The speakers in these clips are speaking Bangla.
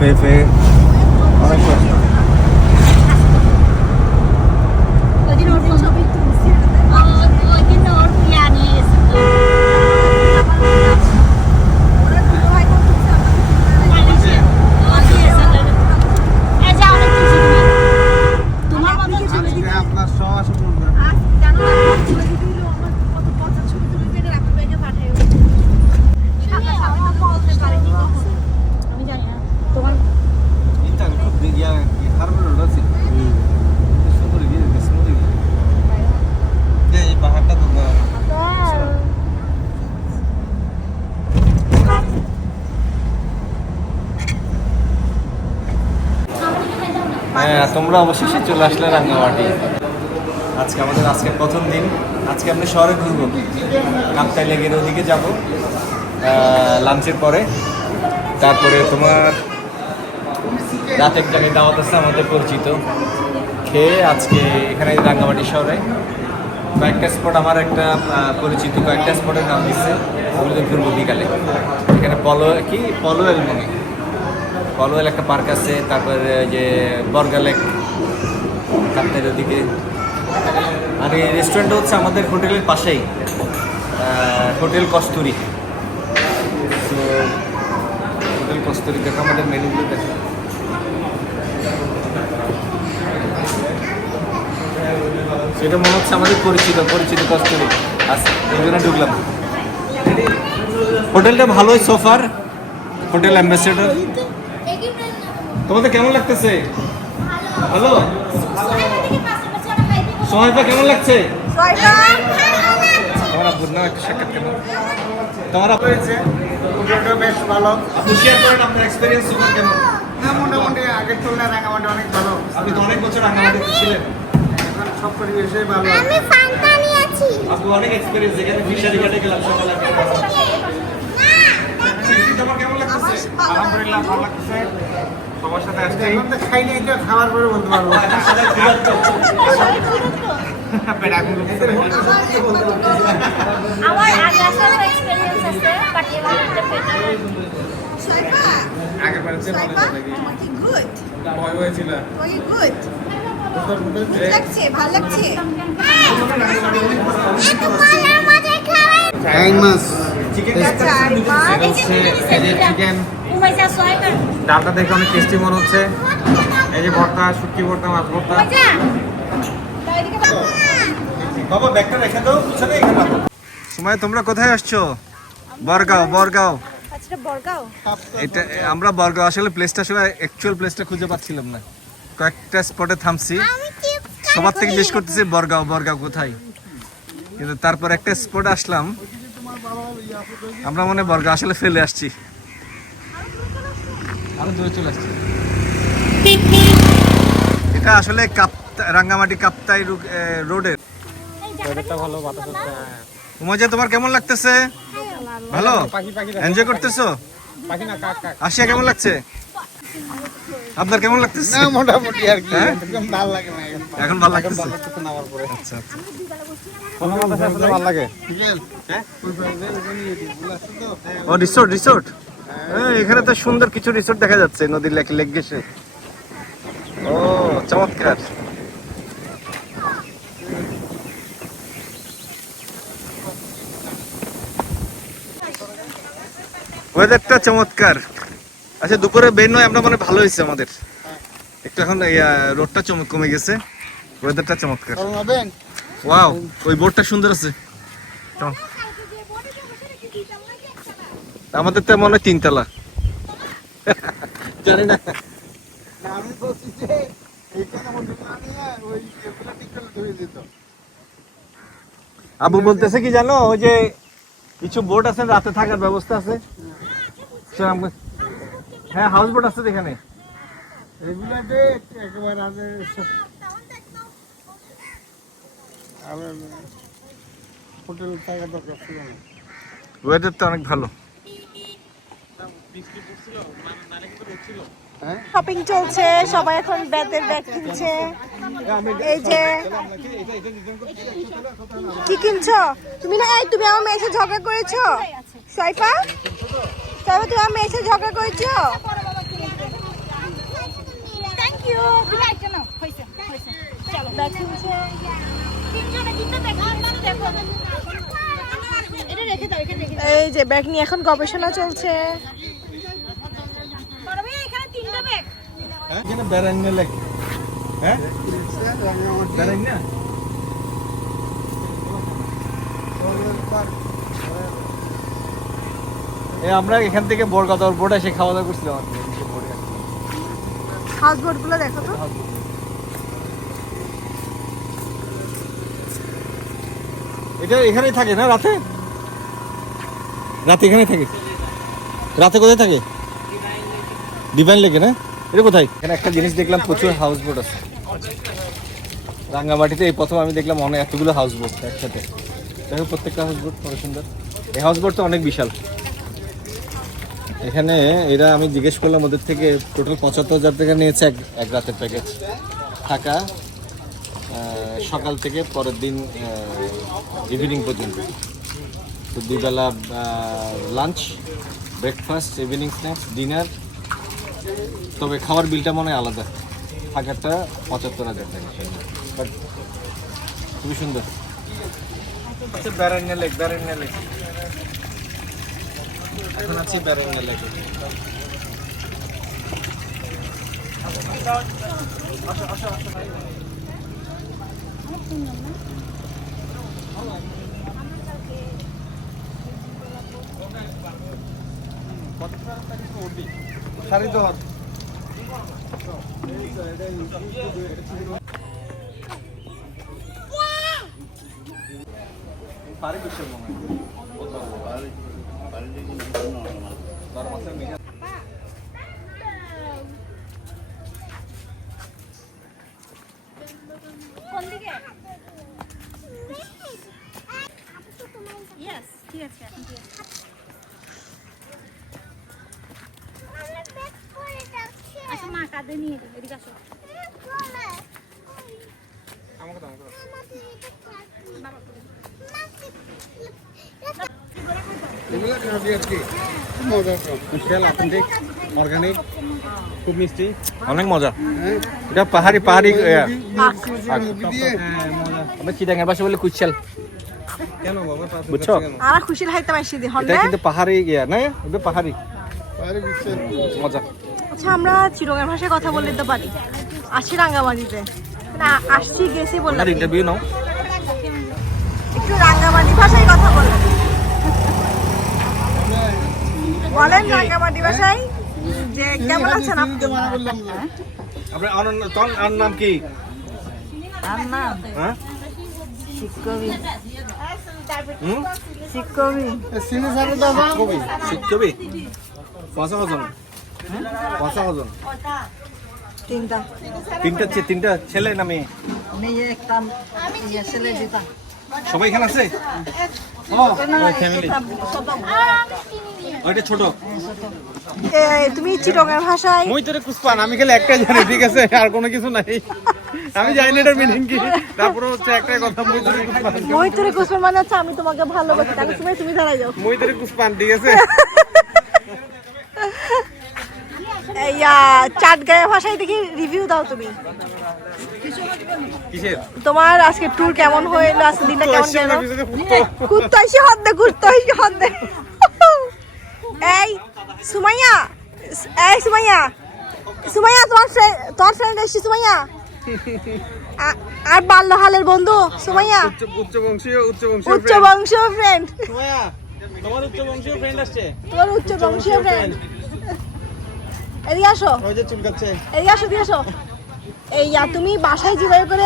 পেঁপে অনেক কষ্ট। হ্যাঁ, তোমরা অবশেষে চলে আসলে রাঙ্গামাটি। আজকে প্রথম দিন। আজকে আমরা শহরে ঘুরবো, কাপ্তাই লেকের ওদিকে যাব লাঞ্চের পরে। তারপরে তোমার রাতের জায়গায় দাওয়াত আছে আমাদের পরিচিত, খেয়ে আজকে এখানে রাঙ্গামাটি শহরে কয়েকটা স্পট, আমার একটা পরিচিত কয়েকটা স্পটের নাম দিচ্ছে, ওগুলোতে ঘুরবো বিকালে। এখানে পলোয়েল একটা পার্ক আছে, তারপরে যে বর্গা লেক কাপ্তাইয়ের ওদিকে। আর এই রেস্টুরেন্টটা হচ্ছে আমাদের হোটেলের পাশেই, হোটেল কস্তুরি। তো হোটেল কস্তুরি দেখো, আমাদের মেনুগুলো দেখো। সেটা মনে হচ্ছে আমাদের পরিচিত কস্তুরি আছে, এই জন্য ঢুকলাম। হোটেলটা ভালোই সোফার, হোটেল অ্যাম্বাসেডর। তোমাদের কেমন লাগতেছে? ভালো। সোহাইবা কেমন লাগছে? তোমার হয়েছে বেশ ভালো। আপনি শেয়ার করেন আপনার এক্সপেরিয়েন্স কেমন? না, মোটামুটি আগের তুলনায় রাঙামাটি অনেক ভালো। আপনি তো অনেক বছর রাঙামাটিতে ছিলেন, সব পরিবেশই ভালো। আমি ফান্তা নিয়েছি। আপনি অনেক এক্সপেরিয়েন্স। এখানে ফিশারি ঘাটে গেলাম সকালে। তোমার কেমন লাগতেছে? আলহামদুলিল্লাহ ভালো লাগছে, সবার সাথে আসছে। এখন তো খাইনি, এটা খাবার পরে বলতে পারবো। আমার আগে আসার এক্সপেরিয়েন্স আছে, বাট এবার একটা বেটার। আগের বারে যে মনে লাগে কি গুড, ভয় হয়েছিল। ওই গুড লাগছে, ভালো লাগছে। ট্যাং মাছ, চিকেন আচ্ছা, আর মাছ চিকেন ডালটা দেখে অনেক টেস্টি মনে হচ্ছে। এই যে ভর্তা, শুটকি ভর্তা, মাছ ভর্তা। বাবা ব্যাগটা রেখে দাও পিছনে, এখানে রাখো। সময় তোমরা কোথায় আসছো? বরগাঁও। আচ্ছা, বরগাঁও। এটা আমরা বরগাঁও, আসলে প্লেসটা আসলে অ্যাকচুয়াল প্লেসটা খুঁজে পাচ্ছিলাম না। কয়েকটা স্পটে থামছি, সবার থেকে জিজ্ঞেস করতেছি বরগাঁও কোথায়, কিন্তু তারপর একটা স্পটে আসলাম। আমরা মনে বরগাঁও আসলে ফেলে আসছি, আরো দূরে চলে আসছি। এটা আসলে রাঙ্গামাটি কাপ্তাই রোডের। ভালো, বাতাস হচ্ছে। উমাজা, তোমার কেমন লাগতেছে? ভালো, এনজয় করতেছো? পাখি না, কাক কাক। আসিয়া কেমন লাগছে? আপনার কেমন লাগতেছে? না, মোটামুটি আর কি, হ্যাঁ? একদম ভালো লাগে না। এখন ভালো লাগতেছে। নামার পরে আচ্ছা আচ্ছা। ভালো লাগে। ও রিসোর্ট। এখানে তো সুন্দর কিছু রিসোর্ট দেখা যাচ্ছে নদীর লেক ঘেঁষে। ও চমৎকার। ওয়েদারটা চমৎকার। আচ্ছা, দুপুরে বের নয় আমরা, মানে ভালো হয়েছে আমাদের একটু। এখন রোডটা কমে গেছে, ওয়েদারটা চমৎকার। ওয়াও, ওই বোর্ডটা সুন্দর আছে। আমাদের তো মনে হয় 3 তলা, জানি না। আমি বলছি যে এইখানে মধ্যে না নিয়ে ওই এগুলা ঠিক করে ধরে দিত। আবু বলতেছে কি জানো, ওই যে কিছু বোট আছে, রাতে থাকার ব্যবস্থা আছে। হ্যাঁ, হাউস বোট আছে এখানে। এগুলাতে একেবারে হোটেল থাকার দরকার ছিল না। ওয়েদারটা অনেক ভালো। শপিং চলছে, সবাই এখন ব্যাগের ব্যাগ কিনছে। এই যে কি কিনছো তুমি? না, এই তুমি আমার মেয়ের সাথে ঝগড়া করেছো সাইফা? তুমি আমার মেয়ের সাথে ঝগড়া করেছো? বিলাইট কেন হইছে চলো ব্যাগ কিনছে। তিনজনে তিনটা ব্যাগ দেখো এটা রেখে দাও এখানে রেখে দাও এই যে ব্যাগ নিয়ে এখন গবেষণা চলছে। বড় ভাই এখানে তিনটা ব্যাগ হ্যাঁ এখানে বেড়াই না লাগে হ্যাঁ বেড়াই না আমরা এখান থেকে বরগাদর বোর্ড এসে খাওয়া দাওয়া করছিলাম আর কি। হাউস বোট গুলো দেখো তো। এটা এখানেই থাকে না রাতে রাতে এখানেই থাকে রাতে কোথায় থাকে ডিভাইন লেকে না এটা কোথায় এখানে একটা জিনিস দেখলাম প্রচুর হাউস বোট আছে রাঙ্গামাটিতে এই প্রথম আমি দেখলাম অনেক এতগুলো হাউস বোট একসাথে দেখো প্রত্যেকটা হাউস বোট কত সুন্দর এই হাউস বোট তো অনেক বিশাল এখানে এরা আমি জিজ্ঞেস করলাম ওদের থেকে টোটাল ৭৫,০০০ টাকা নিয়েছে এক রাতের প্যাকেজ থাকা সকাল থেকে পরের দিন ইভিনিং পর্যন্ত তো দুবেলা lunch breakfast evening snacks dinner তবে খাওয়ার বিলটা মনে হয় আলাদা থাকাটা ৭৫,০০০ টাকা বাট খুবই সুন্দর আচ্ছা ব্যারেন্না লেক এখন আছি ব্যারেন্না লেকে কোন দিকে ইয়েস ঠিক আছে এখন ঠিক আছে আচ্ছা মা কাঁধে নিয়ে যাবে এদিকে আসো অর্গানিক খুব মিষ্টি অনেক মজা এটা পাহাড়ি পাহাড়ি আমরা চিটাঙ্গের পাশে বলে কুচ্ছাল কেন বাবা বুঝছো আর খুশির হাইতে মাইছি দি হন এটা না। কিন্তু পাহাড়ি ইয়া না এটা পাহাড়ি মজা আচ্ছা আমরা চিরঙের ভাষায় কথা বললে তো পারি আসছি রাঙ্গামাটিতে না আসছি গেছি বললাম আর ইন্টারভিউ নাও একটু রাঙ্গামাটি ভাষায় কথা বলেন বলেন রাঙ্গামাটি ভাষায় যে কেমন আছেন আপনি আপনার আর নাম কি হ্যাঁ শিক্ষকই শিখছবি পয়সা হজন তিনটা ছেলে না মেয়ে সবাই এখানে আছে ফ্যামিলি ওইটা ছোট তুমি চিরঙের ভাষায় মই তোরে কুসপান আমি খালি একটাই জানি ঠিক আছে আর কোনো কিছু নাই আমি জানি না এটার মিনিং কি তারপরে হচ্ছে একটাই কথা মই তোরে কুসপান মৈত্রী কুসুম মানে হচ্ছে আমি তোমাকে ভালোবাসি তাহলে তুমি দাঁড়াই যাও মই তোরে কুসপান ঠিক আছে চাটগাঁয়ের ভাষায় দেখি রিভিউ দাও তুমি কিসের তোমার আজকে ট্যুর কেমন হইলো আজকে দিনটা কেমন গেল কুত্তাইছি হদ্দে এই সুমাইয়া তোমার ফ্রেন্ড এসছি সুমাইয়া আর বাল্যহালের বন্ধু সুমাইয়া উচ্চ বংশীয় উচ্চ বংশীয় ফ্রেন্ড তোমার উচ্চ বংশীয় ফ্রেন্ড আসছে তোমার উচ্চ বংশীয় ফ্রেন্ড এদিকে আসো ওই যে চুলকাচ্ছে এদিকে আসো তুমি বাসায় যেভাবে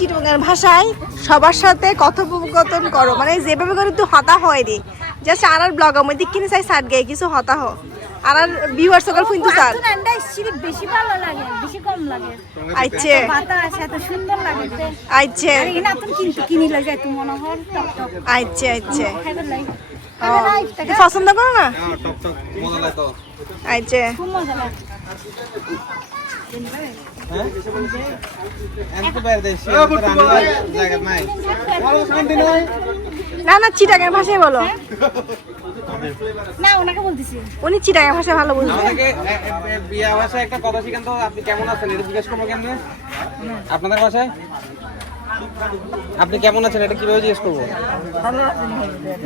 চিটগাঁয়ের ভাষায় সবার সাথে কথোপকথন করো মানে যেভাবে করে তুই হতা হয় রে জাস্ট আর ব্লগ মধ্যে কিনে চাই সাত গায়ে কিছু হতা হ আর ভিউয়ার সকল কিন্তু স্যার বেশি ভালো লাগে বেশি কম লাগে আইছে বাতাস এত সুন্দর লাগে আইছে এই না তুমি কিন্তু কিনি লাগে তুমি মনে হয় টক টক আইছে খাইবে লাগে তুমি পছন্দ করো না টক টক মজা লাগে তো আইছে খুব মজা লাগে এমন বাইরে দেশি জায়গা নাই না চিটাগাঁয়ের ভাষায় বলো না ওনাকে বলতেছি উনি চিটাগাং ভাষা ভালো বুঝবে। আমাদেরকে বিয়া ভাষায় একটা কথা শিখান তো, আপনি কেমন আছেন এটা জিজ্ঞেস করবো কেমনে আপনাদের ভাষায়? আপনি কেমন আছেন এটা কিভাবে জিজ্ঞেস করবো?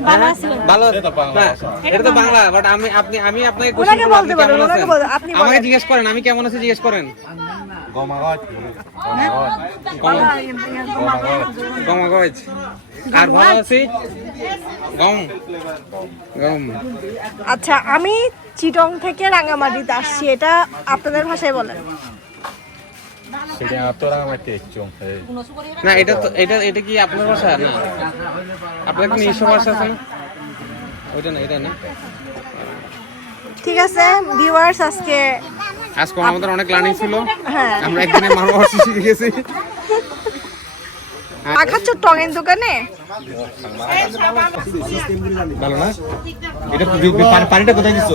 ভালো আছি ভালো না, এটা তো বাংলা, বাট আমি আপনাকে কোশ্চেন ওনাকে করব, বলতে আপনি পারেন, কেমন ওনাকে আছেন? বলতে, আপনি বলেন। আমাকে জিজ্ঞেস করেন আমি কেমন আছি জিজ্ঞেস করেন। গমাগজ। আর ভালো আছি গম গম। আচ্ছা, আমি চিটং থেকে রাঙ্গামাটিতে আসছি, এটা আপনাদের ভাষায় বলেন। না এটা তো এটা কি আপনার ভাষা না? আপনার কি নিজস্ব ভাষা আছে না? ওইটা না, এটা না। ঠিক আছে ভিউয়ার্স, আজকে আজকে আমাদের অনেক লার্নিং ছিল, হ্যাঁ আমরা একদিনে মানব ভাষা শিখে গেছি। খাচ্ছ টঙের দোকানে? ভালো না? এটা পানিটা কোথায় দিচ্ছ?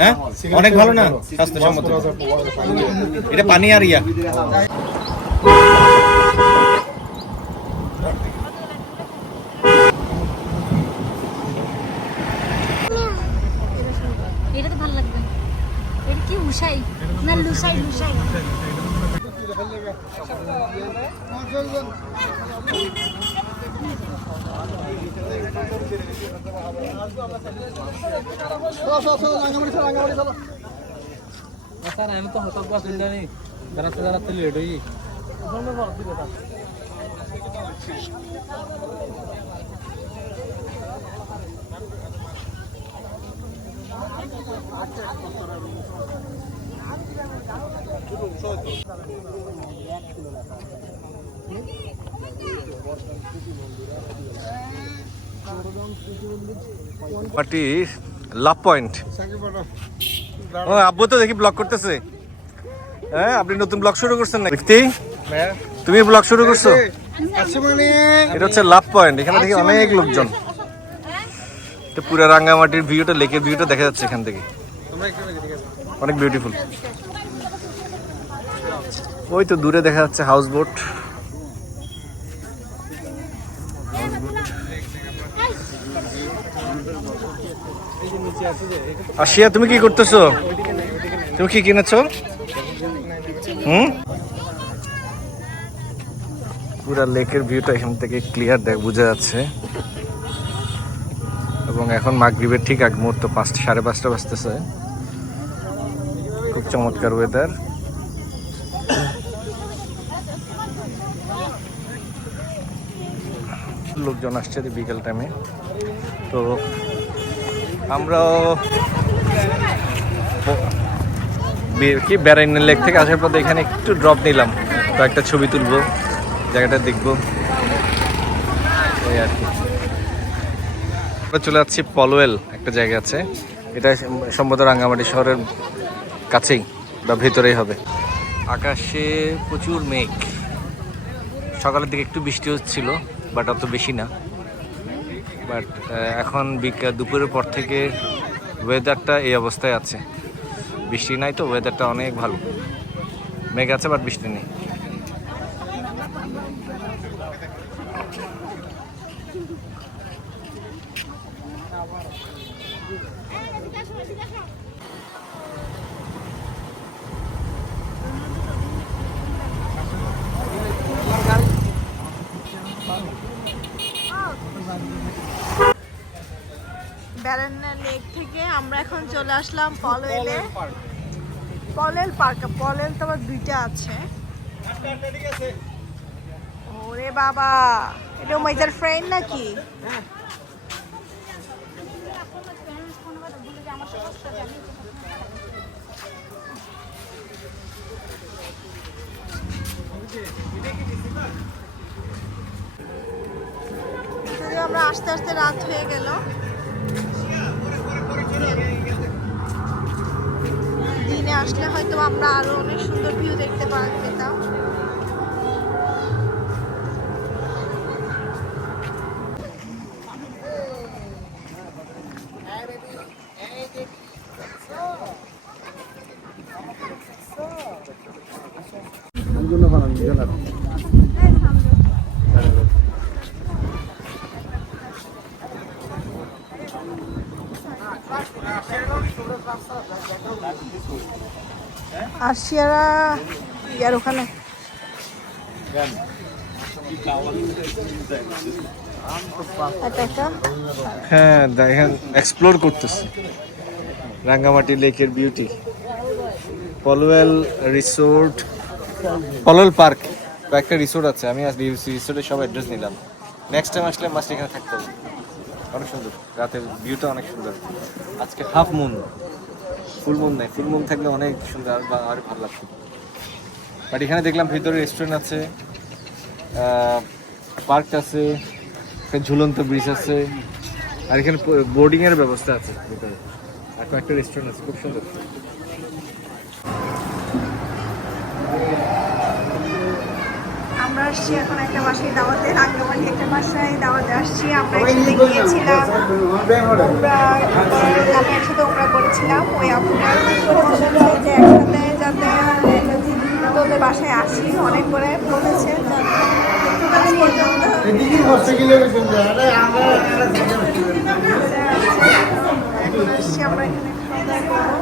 হ্যাঁ অনেক ভালো না, স্বাস্থ্যসম্মত। এটা পানি আর ইয়া। এটা তো ভালো লাগবে। এটা কি উসাই না লুসাই? লুসাই আমি তো হঠাৎ বাসিল জানি বেড়াতে বেড়াতে লেট হই। পার্টি লাভ পয়েন্ট। ও আব্বু তো দেখি ব্লগ করতেছে। হ্যাঁ আপনি নতুন ব্লগ শুরু করছেন না? দেখতে তুমি ব্লগ শুরু করছো? এটা হচ্ছে লাভ পয়েন্ট, এখানে দেখি অনেক লোকজন। তো পুরো রাঙ্গামাটির ভিউটা, লেকের ভিউটা দেখা যাচ্ছে এখান থেকে, অনেক বিউটিফুল। ওই তো দূরে দেখা যাচ্ছে হাউস বোট। আশিয়া তুমি কি করতেছো? তুমি কি কিনেছো? পুরা লেকের ভিউটা এখান থেকে ক্লিয়ার বোঝা যাচ্ছে। এবং এখন মাগরিবের ঠিক আগ মুহূর্ত, 5:30 বাজতেছে। খুব চমৎকার ওয়েদার। লোকজন আসছে বিকেল টাইমে। তো আমরাও কি বেড়াইনের লেক থেকে আসার পথে এখানে একটু ড্রপ নিলাম, কয়েকটা ছবি তুলবো, জায়গাটা দেখবো, এই আর কি। আমরা চলে যাচ্ছি পলওয়েল, একটা জায়গা আছে, এটা সম্ভবত রাঙ্গামাটি শহরের কাছেই বা ভেতরেই হবে। আকাশে প্রচুর মেঘ, সকালের দিকে একটু বৃষ্টি হচ্ছিল বাট অত বেশি না। বাট এখন দুপুরের পর থেকে ওয়েদারটা এই অবস্থায় আছে, বৃষ্টি নাই তো ওয়েদারটা অনেক ভালো। মেঘ আছে বাট বৃষ্টি নেই। বেড়ান্না লেক থেকে আমরা এখন চলে আসলাম পলওয়েলে। পলওয়েল পার্ক, পলওয়েল তো আবার দুইটা আছে। ওরে বাবা, এটা মাইজার ফ্রেন্ড নাকি? যদিও আমরা আস্তে আস্তে রাত হয়ে গেল। দিনে আসলে হয়তো আমরা আরো অনেক সুন্দর ভিউ দেখতে পেতাম। আর শিয়ারা ইয়ার ওখানে একা একা হ্যাঁ দেখেন এক্সপ্লোর করতেছি রাঙ্গামাটি লেকের beauty. Polwel resort, Polwel park, কয়েকটা রিসোর্ট আছে। আমি আজ রিসোর্টের সব অ্যাড্রেস নিলাম। নেক্সট টাইম আসলে মাস্ট এখানে থাকতে হবে। অনেক সুন্দর, রাতের ভিউটা অনেক সুন্দর। আজকে হাফ মুন, ফুল মুন নেই। ফুল মুন থাকলে অনেক সুন্দর আর ভালো লাগতো। বাট এখানে দেখলাম ভিতরে রেস্টুরেন্ট আছে, পার্ক আছে, একটা ঝুলন্ত ব্রিজ আছে, আর এখানে বোর্ডিং এর ব্যবস্থা আছে ভিতরে, আর কয়েকটা রেস্টুরেন্ট আছে, খুব সুন্দর। আমরা আসছি এখন একটা বাসায় দাওয়াতে, রাঙ্গামাটি একটা বাসায় দাওয়াতে আসছি। আমরা একসাথে গিয়েছিলাম, আমরা একসাথে ওমরা করেছিলাম। ওই আপনার যে একসাথে যাতে তোদের বাসায় আসি অনেক করে বলেছে। এখন আসছি আমরা এখানে খাওয়া দাওয়া করবো।